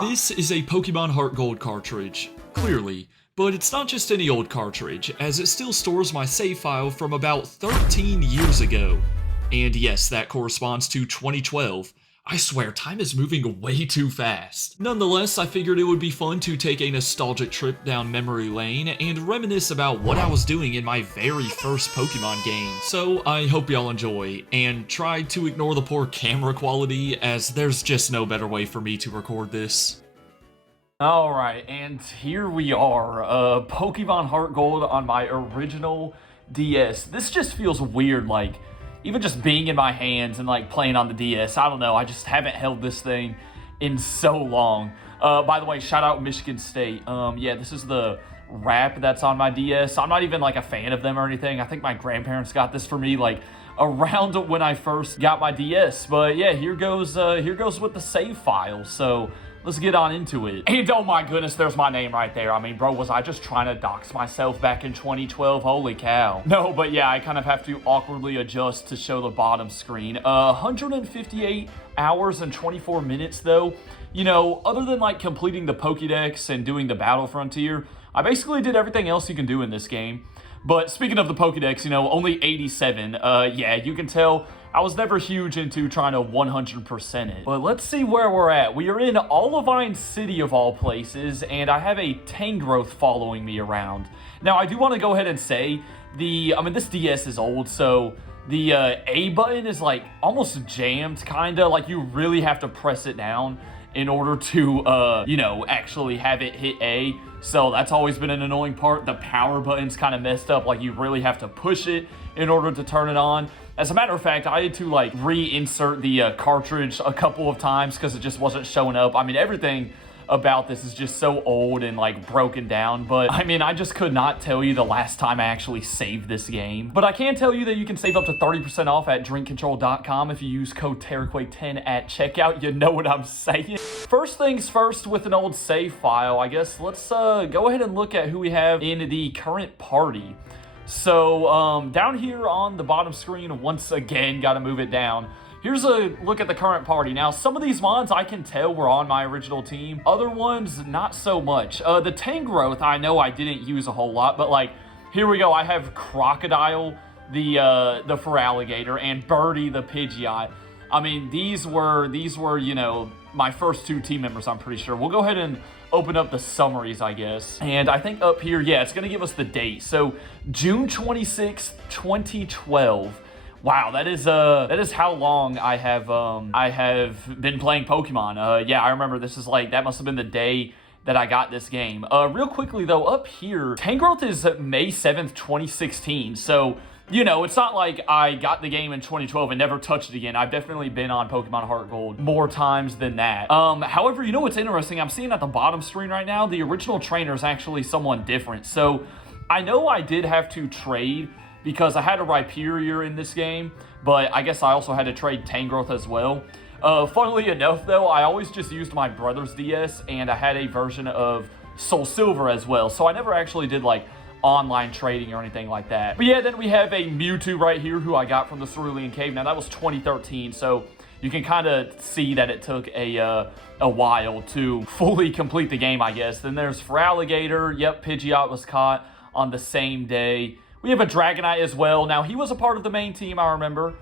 This is a Pokemon Heart Gold cartridge, clearly, but it's not just any old cartridge, as it still stores my save file from about 13 years ago. And yes, that corresponds to 2012. I swear, time is moving way too fast. Nonetheless, I figured it would be fun to take a nostalgic trip down memory lane and reminisce about what I was doing in my very first Pokemon game. So I hope y'all enjoy, and try to ignore the poor camera quality, as there's just no better way for me to record this. Alright, and here we are, Pokemon Heart Gold on my original DS. This just feels weird, like, even just being in my hands and like playing on the DS. I don't know, I just haven't held this thing in so long. By the way, shout out Michigan State. Yeah, this is the wrap that's on my DS. I'm not even like a fan of them or anything. I think my grandparents got this for me like around when I first got my DS. But yeah, here goes with the save file. So let's get on into it. And oh my goodness, there's my name right there. I mean, bro, was I just trying to dox myself back in 2012? Holy cow. No, but yeah, I kind of have to awkwardly adjust to show the bottom screen. 158 hours and 24 minutes though. You know, other than like completing the Pokédex and doing the Battle Frontier, I basically did everything else you can do in this game. But speaking of the Pokédex, you know, only 87. Yeah, you can tell I was never huge into trying to 100% it. But let's see where we're at. We are in Olivine City of all places, and I have a Tangrowth following me around. Now, I do want to go ahead and say, this DS is old, so the A button is like almost jammed, kinda. Like you really have to press it down in order to, you know, actually have it hit A. So that's always been an annoying part. The power button's kind of messed up. Like you really have to push it in order to turn it on. As a matter of fact, I had to like reinsert the cartridge a couple of times because it just wasn't showing up. I mean, everything about this is just so old and like broken down, but I mean, I just could not tell you the last time I actually saved this game. But I can tell you that you can save up to 30% off at drinkcontrol.com if you use code Terraquake10 at checkout. You know what I'm saying. First things first, with an old save file, I guess let's go ahead and look at who we have in the current party. So down here on the bottom screen, once again, gotta move it down. Here's a look at the current party. Now, some of these mons I can tell were on my original team. Other ones, not so much. The Tangrowth, I know I didn't use a whole lot, but like, here we go. I have Crocodile, the Feraligatr, and Birdie, the Pidgeot. I mean, these were, you know, my first two team members, I'm pretty sure. We'll go ahead and open up the summaries, I guess. And I think up here, yeah, it's gonna give us the date. So, June 26th, 2012. Wow, that is how long I have been playing Pokemon. Yeah, I remember this is like, that must have been the day that I got this game. Real quickly though, up here, Tangrowth is May 7th, 2016. So, you know, it's not like I got the game in 2012 and never touched it again. I've definitely been on Pokemon Heart Gold more times than that. However, you know what's interesting? I'm seeing at the bottom screen right now, the original trainer is actually someone different. So, I know I did have to trade because I had a Rhyperior in this game, but I guess I also had to trade Tangrowth as well. Funnily enough, though, I always just used my brother's DS, and I had a version of Soul Silver as well, so I never actually did, like, online trading or anything like that. But yeah, then we have a Mewtwo right here, who I got from the Cerulean Cave. Now, that was 2013, so you can kind of see that it took a while to fully complete the game, I guess. Then there's Feraligatr. Yep, Pidgeot was caught on the same day. We have a Dragonite as well. Now, he was a part of the main team, I remember.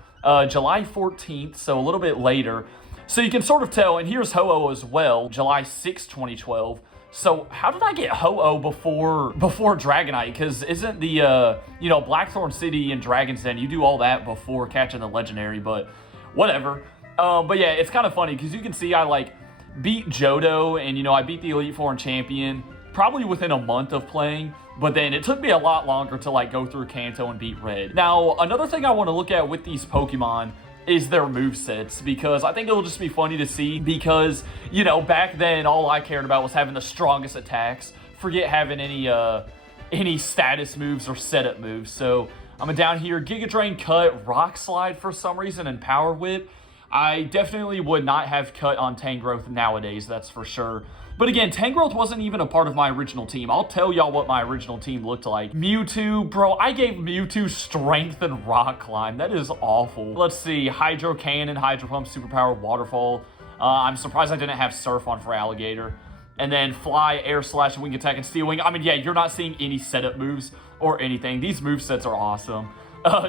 July 14th, so a little bit later. So you can sort of tell, and here's Ho-Oh as well, July 6th, 2012. So how did I get Ho-Oh before Dragonite? Because isn't the, you know, Blackthorn City and Dragon's Den, you do all that before catching the Legendary, but whatever. But yeah, it's kind of funny, because you can see I, like, beat Johto, and, you know, I beat the Elite Four and Champion probably within a month of playing. But then it took me a lot longer to like go through Kanto and beat Red. Now, another thing I want to look at with these Pokemon is their movesets, because I think it'll just be funny to see, because, you know, back then all I cared about was having the strongest attacks. Forget having any status moves or setup moves. So I'm down here, Giga Drain, Cut, Rock Slide for some reason, and Power Whip. I definitely would not have Cut on Tangrowth nowadays, that's for sure. But again, Tangrowth wasn't even a part of my original team. I'll tell y'all what my original team looked like. Mewtwo, bro, I gave Mewtwo Strength and Rock Climb. That is awful. Let's see, Hydro Cannon, Hydro Pump, Superpower, Waterfall. I'm surprised I didn't have Surf on for Alligator. And then Fly, Air Slash, Wing Attack, and Steel Wing. I mean, yeah, you're not seeing any setup moves or anything. These movesets are awesome.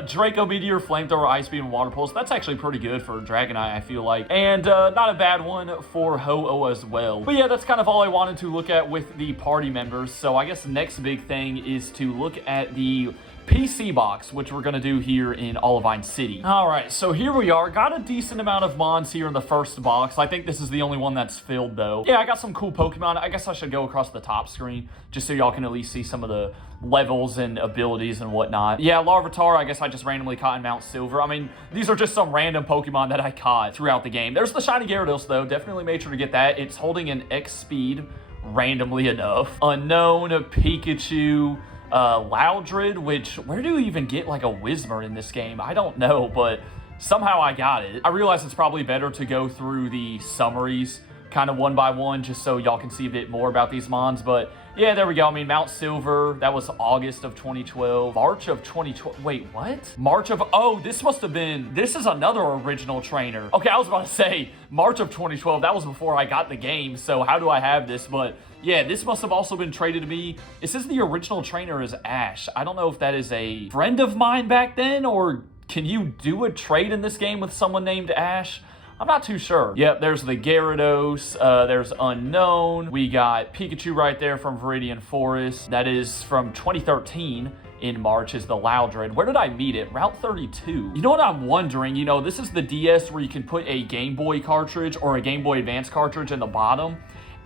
Draco Meteor, Flamethrower, Ice Beam, and Water Pulse. That's actually pretty good for Dragonite, I feel like. And not a bad one for Ho-Oh as well. But yeah, that's kind of all I wanted to look at with the party members. So I guess the next big thing is to look at the PC box, which we're going to do here in Olivine City. All right, so here we are. Got a decent amount of Mons here in the first box. I think this is the only one that's filled, though. Yeah, I got some cool Pokemon. I guess I should go across the top screen just so y'all can at least see some of the levels and abilities and whatnot. Yeah, Larvitar, I guess I just randomly caught in Mount Silver. I mean, these are just some random Pokemon that I caught throughout the game. There's the Shiny Gyarados, though. Definitely made sure to get that. It's holding an X speed, randomly enough. Unknown, Pikachu, Loudred, which, where do you even get like a Whismur in this game? I don't know, but somehow I got it. I realize it's probably better to go through the summaries kind of one by one just so y'all can see a bit more about these Mons, but yeah, there we go. I mean, Mount Silver, that was August of 2012. March of 2012, wait, what? March of, oh, this must have been, this is another original trainer. Okay, I was about to say, March of 2012, that was before I got the game, so how do I have this? But yeah, this must have also been traded to me. It says the original trainer is Ash. I don't know if that is a friend of mine back then, or can you do a trade in this game with someone named Ash? I'm not too sure. Yep, there's the Gyarados. There's Unknown. We got Pikachu right there from Viridian Forest. That is from 2013. In March is the Loudred. Where did I meet it? Route 32. You know what I'm wondering? You know, this is the DS where you can put a Game Boy cartridge or a Game Boy Advance cartridge in the bottom.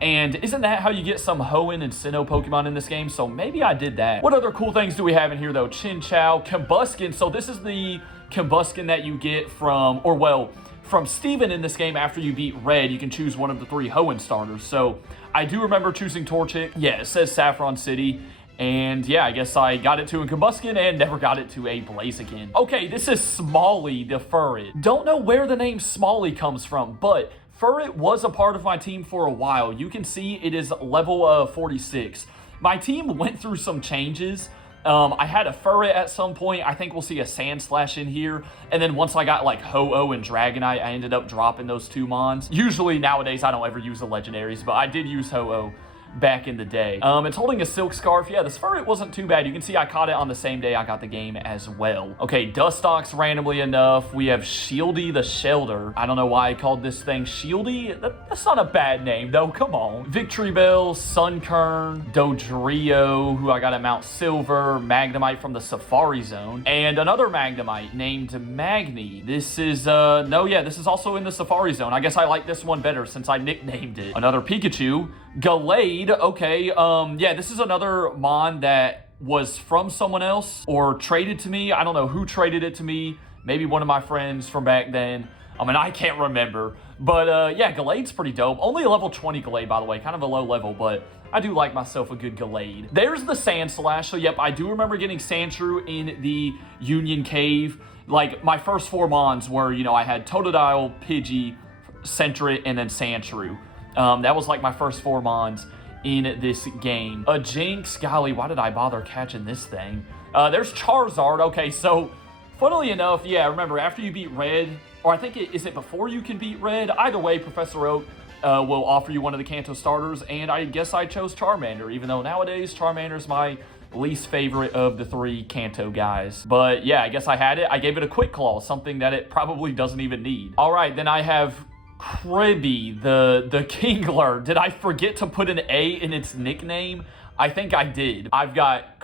And isn't that how you get some Hoenn and Sinnoh Pokemon in this game? So maybe I did that. What other cool things do we have in here, though? Chinchou, Combuskin. So this is the Combuskin that you get from, or well, from Steven in this game. After you beat Red, you can choose one of the 3 Hoenn starters. So I do remember choosing Torchic. Yeah, it says Saffron City. And yeah, I guess I got it to a Combuskin and never got it to a Blaziken. Okay, this is Smalley the Furret. Don't know where the name Smalley comes from, but Furret was a part of my team for a while. You can see it is level 46. My team went through some changes. I had a Furret at some point. I think we'll see a Sandslash in here. And then once I got like Ho-Oh and Dragonite, I ended up dropping those 2 Mons. Usually nowadays I don't ever use the legendaries, but I did use Ho-Oh back in the day. It's holding a Silk Scarf. Yeah, this Furret wasn't too bad. You can see I caught it on the same day I got the game as well. Okay, Dustox randomly enough. We have Shieldy the Shelder. I don't know why I called this thing Shieldy. That's not a bad name though, come on. Victory Bell, Sunkern, Dodrio, who I got at Mount Silver, Magnemite from the Safari Zone, and another Magnemite named Magni. This is, no, yeah, this is also in the Safari Zone. I guess I like this one better since I nicknamed it. Another Pikachu, Gallade. Okay, yeah, this is another Mon that was from someone else or traded to me. I don't know who traded it to me. Maybe one of my friends from back then. I mean, I can't remember. But yeah, Gallade's pretty dope. Only a level 20 Gallade, by the way. Kind of a low level, but I do like myself a good Gallade. There's the Sandslash. So yep, I do remember getting Sandshrew in the Union Cave. Like, my first 4 Mons were, you know, I had Totodile, Pidgey, Sentret, and then Sandshrew. That was like my first 4 Mons in this game. A Jinx, golly, why did I bother catching this thing? There's Charizard. Okay, so funnily enough, yeah, remember after you beat Red, or I think is it before you can beat Red? Either way, Professor Oak will offer you one of the Kanto starters, and I guess I chose Charmander, even though nowadays Charmander's my least favorite of the 3 Kanto guys. But yeah, I guess I had it. I gave it a Quick Claw, something that it probably doesn't even need. All right, then I have Kribby, the Kingler. Did I forget to put an A in its nickname? I think I did. I've got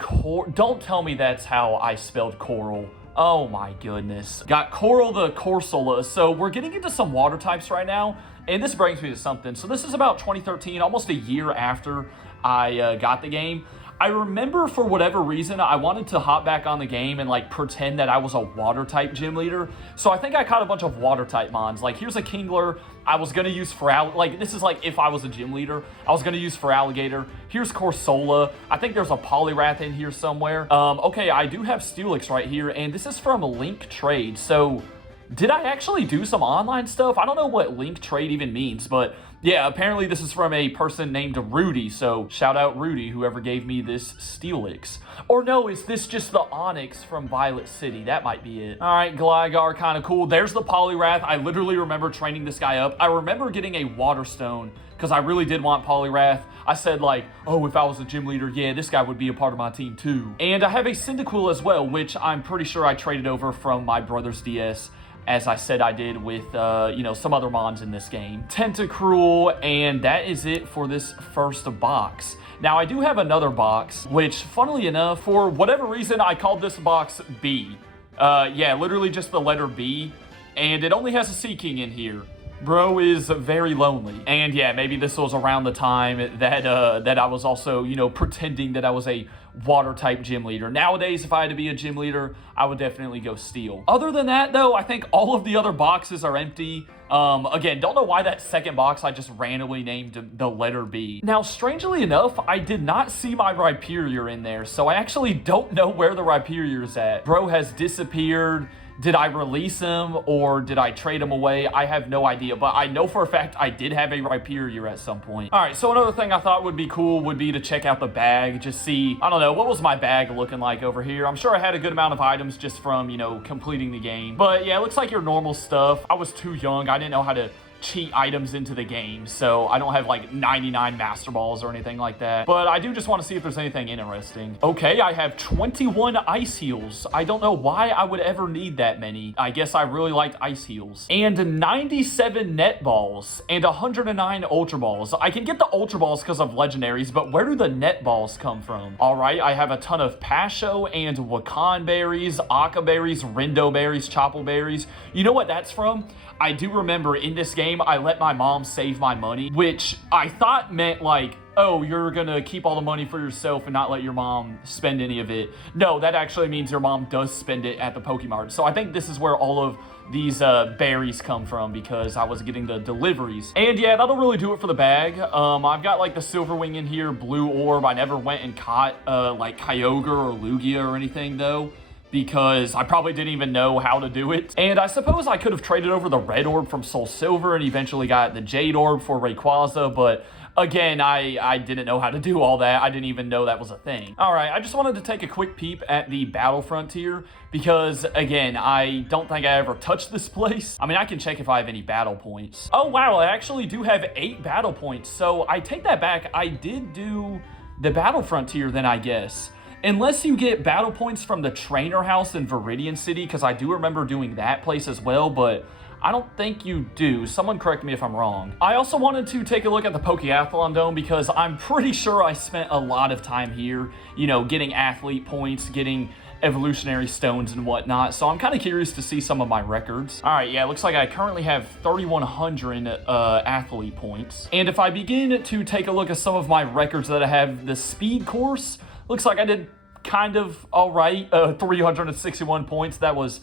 don't tell me that's how I spelled Coral. Oh my goodness. Got Coral the Corsola. So we're getting into some water types right now, and this brings me to something. So this is about 2013, almost a year after I got the game. I remember for whatever reason, I wanted to hop back on the game and like pretend that I was a water type gym leader. So I think I caught a bunch of water type Mons. Like here's a Kingler I was going to use for, like this is like if I was a gym leader, I was going to use for Alligator. Here's Corsola. I think there's a Poliwrath in here somewhere. Okay, I do have Steelix right here, and this is from Link Trade. So did I actually do some online stuff? I don't know what Link Trade even means, but Yeah, apparently this is from a person named Rudy, so shout out Rudy, whoever gave me this Steelix. Or no, is this just the Onyx from Violet City? That might be it. All right, Gligar, kind of cool. There's the Poliwrath. I literally remember training this guy up. I remember getting a Water Stone because I really did want Poliwrath. I said like, oh, if I was a gym leader, yeah, this guy would be a part of my team too. And I have a Cyndaquil as well, which I'm pretty sure I traded over from my brother's DS, as I said I did with, you know, some other mons in this game. Tentacruel, and that is it for this first box. Now, I do have another box, which, funnily enough, for whatever reason, I called this box B. Yeah, literally just the letter B, and it only has a Seaking in here. Bro is very lonely. And yeah, maybe this was around the time that I was also, you know, pretending that I was a water type gym leader. Nowadays, if I had to be a gym leader, I would definitely go steel. Other than that though, I think all of the other boxes are empty. Again, don't know why that second box I just randomly named the letter B. Now, strangely enough, I did not see my Rhyperior in there, so I actually don't know where the Rhyperior is at. Bro has disappeared. Did I release him or did I trade him away? I have no idea, but I know for a fact I did have a Rhyperior at some point. All right, so another thing I thought would be cool would be to check out the bag, just see, I don't know, what was my bag looking like over here? I'm sure I had a good amount of items just from, you know, completing the game. But yeah, it looks like your normal stuff. I was too young. I didn't know how to cheat items into the game, so I don't have like 99 Master Balls or anything like that, but I do just want to see if there's anything interesting. Okay, I have 21 Ice Heals. I don't know why I would ever need that many. I guess I really liked Ice Heals. And 97 Net Balls and 109 Ultra Balls. I can get the Ultra Balls because of legendaries, but where do the Net Balls come from? All right, I have a ton of Pasho and Wakan berries, Aka berries, Rindo berries, Chople berries. You know what that's from? I do remember in this game, I let my mom save my money, which I thought meant like, oh, you're gonna keep all the money for yourself and not let your mom spend any of it. No, that actually means your mom does spend it at the Pokemart. So I think this is where all of these berries come from, because I was getting the deliveries. And yeah, that'll really do it for the bag. I've got like the Silverwing in here, Blue Orb. I never went and caught like Kyogre or Lugia or anything though, because I probably didn't even know how to do it. And I suppose I could have traded over the Red Orb from Soul Silver and eventually got the Jade Orb for Rayquaza, but again, I didn't know how to do all that. I didn't even know that was a thing. All right, I just wanted to take a quick peep at the Battle Frontier because, again, I don't think I ever touched this place. I mean, I can check if I have any battle points. Oh, wow, I actually do have 8 battle points, so I take that back. I did do the Battle Frontier then, I guess. Unless you get battle points from the trainer house in Viridian City, because I do remember doing that place as well, but I don't think you do. Someone correct me if I'm wrong. I also wanted to take a look at the Pokeathlon Dome because I'm pretty sure I spent a lot of time here, you know, getting athlete points, getting evolutionary stones and whatnot, so I'm kind of curious to see some of my records. All right, yeah, it looks like I currently have 3,100 athlete points. And if I begin to take a look at some of my records that I have, the speed course, looks like I did kind of all right, 361 points. That was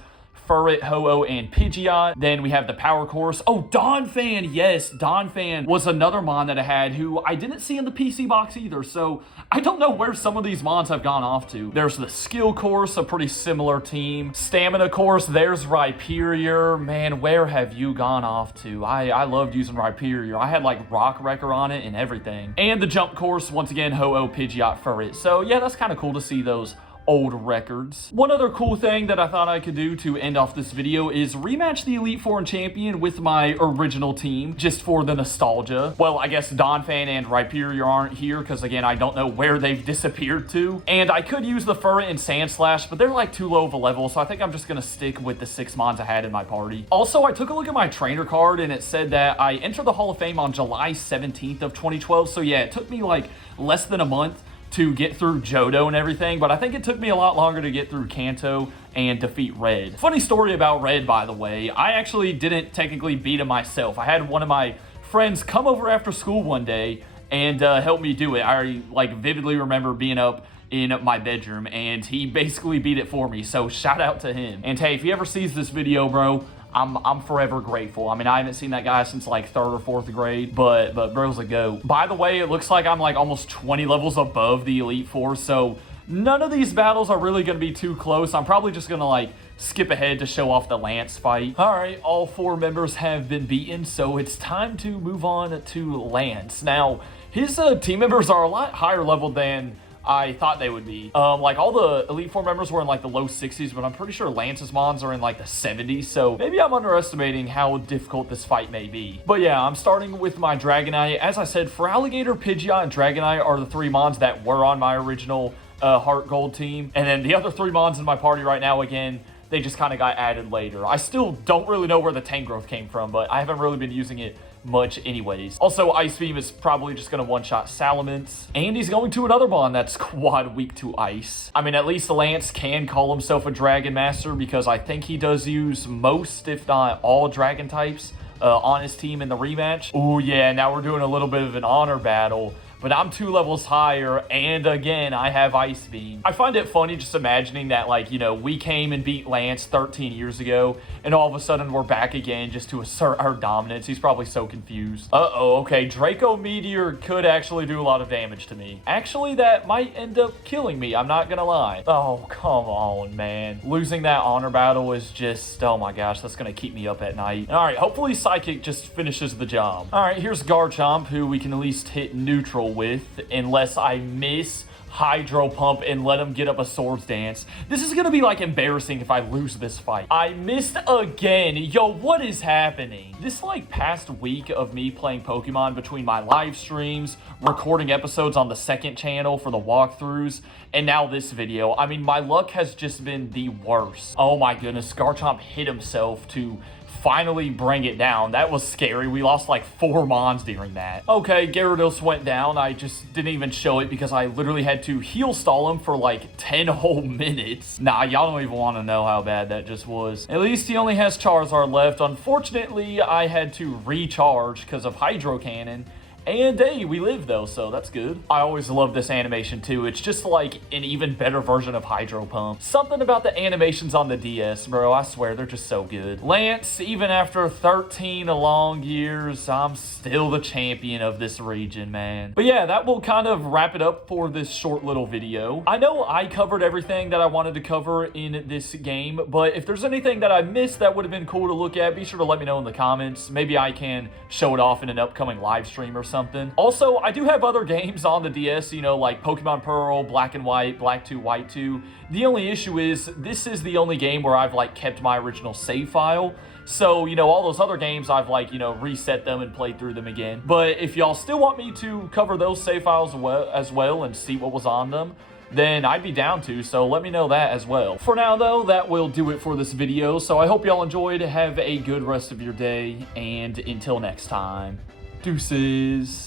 Furret, Ho-Oh, and Pidgeot. Then we have the power course. Oh, Donphan. Yes, Donphan was another mon that I had who I didn't see in the PC box either. So I don't know where some of these mons have gone off to. There's the skill course, a pretty similar team. Stamina course, there's Rhyperior. Man, where have you gone off to? I loved using Rhyperior. I had like Rock Wrecker on it and everything. And the jump course, once again, Ho-Oh, Pidgeot, Furret. So yeah, that's kind of cool to see those old records. One other cool thing that I thought I could do to end off this video is rematch the Elite Four and Champion with my original team, just for the nostalgia. Well, I guess Donphan and Rhyperior aren't here, because again, I don't know where they've disappeared to. And I could use the Furret and Sandslash, but they're like too low of a level, so I think I'm just gonna stick with the 6 mons I had in my party. Also, I took a look at my trainer card, and it said that I entered the Hall of Fame on July 17th of 2012, so yeah, it took me like less than a month to get through Johto and everything, but I think it took me a lot longer to get through Kanto and defeat Red. Funny story about Red, by the way, I actually didn't technically beat him myself. I had one of my friends come over after school one day and help me do it. I like vividly remember being up in my bedroom and he basically beat it for me, so shout out to him. And hey, if he ever sees this video, bro, I'm forever grateful. I mean, I haven't seen that guy since like 3rd or 4th grade, but bro's a goat. By the way, it looks like I'm like almost 20 levels above the Elite Four, so none of these battles are really going to be too close. I'm probably just going to like skip ahead to show off the Lance fight. All right, all 4 members have been beaten, so it's time to move on to Lance. Now, his team members are a lot higher level than I thought they would be. Like all the Elite Four members were in like the low 60s, but I'm pretty sure Lance's mons are in like the 70s, so maybe I'm underestimating how difficult this fight may be. But yeah, I'm starting with my Dragonite. As I said, for Alligator, Pidgeot, and Dragonite are the 3 mons that were on my original Heart Gold team. And then the other 3 mons in my party right now, again, they just kind of got added later. I still don't really know where the Tangrowth came from, but I haven't really been using it much anyways. Also, Ice Beam is probably just going to one-shot Salamence. And he's going to another mon that's quad weak to ice. I mean, at least Lance can call himself a Dragon Master because I think he does use most, if not all, Dragon types on his team in the rematch. Oh yeah, now we're doing a little bit of an honor battle. But I'm 2 levels higher, and again, I have Ice Beam. I find it funny just imagining that, like, you know, we came and beat Lance 13 years ago, and all of a sudden we're back again just to assert our dominance. He's probably so confused. Uh-oh, okay, Draco Meteor could actually do a lot of damage to me. Actually, that might end up killing me, I'm not gonna lie. Oh, come on, man. Losing that honor battle is just, oh my gosh, that's gonna keep me up at night. All right, hopefully Psychic just finishes the job. All right, here's Garchomp, who we can at least hit neutral with, unless I miss Hydro Pump and let him get up a Swords Dance. This is gonna be like embarrassing if I lose this fight. I missed again. Yo, what is happening? This like past week of me playing Pokemon between my live streams, recording episodes on the 2nd channel for the walkthroughs, and now this video, I mean, my luck has just been the worst. Oh my goodness, Garchomp hit himself to finally bring it down. That was scary. We lost like 4 mons during that. Okay, Gyarados went down. I just didn't even show it because I literally had to heal stall him for like 10 whole minutes. Nah, y'all don't even want to know how bad that just was. At least he only has Charizard left. Unfortunately, I had to recharge because of Hydro Cannon. And hey, we live though, so that's good. I always love this animation too. It's just like an even better version of Hydro Pump. Something about the animations on the DS, bro. I swear, they're just so good. Lance, even after 13 long years, I'm still the champion of this region, man. But yeah, that will kind of wrap it up for this short little video. I know I covered everything that I wanted to cover in this game, but if there's anything that I missed that would have been cool to look at, be sure to let me know in the comments. Maybe I can show it off in an upcoming live stream or something. Also, I do have other games on the DS, you know, like Pokemon Pearl, Black and White, Black 2, White 2. The only issue is this is the only game where I've like kept my original save file. So, you know, all those other games, I've like, you know, reset them and played through them again. But if y'all still want me to cover those save files as well and see what was on them, then I'd be down to, so let me know that as well. For now though, that will do it for this video, so I hope y'all enjoyed. Have a good rest of your day, and until next time, deuces.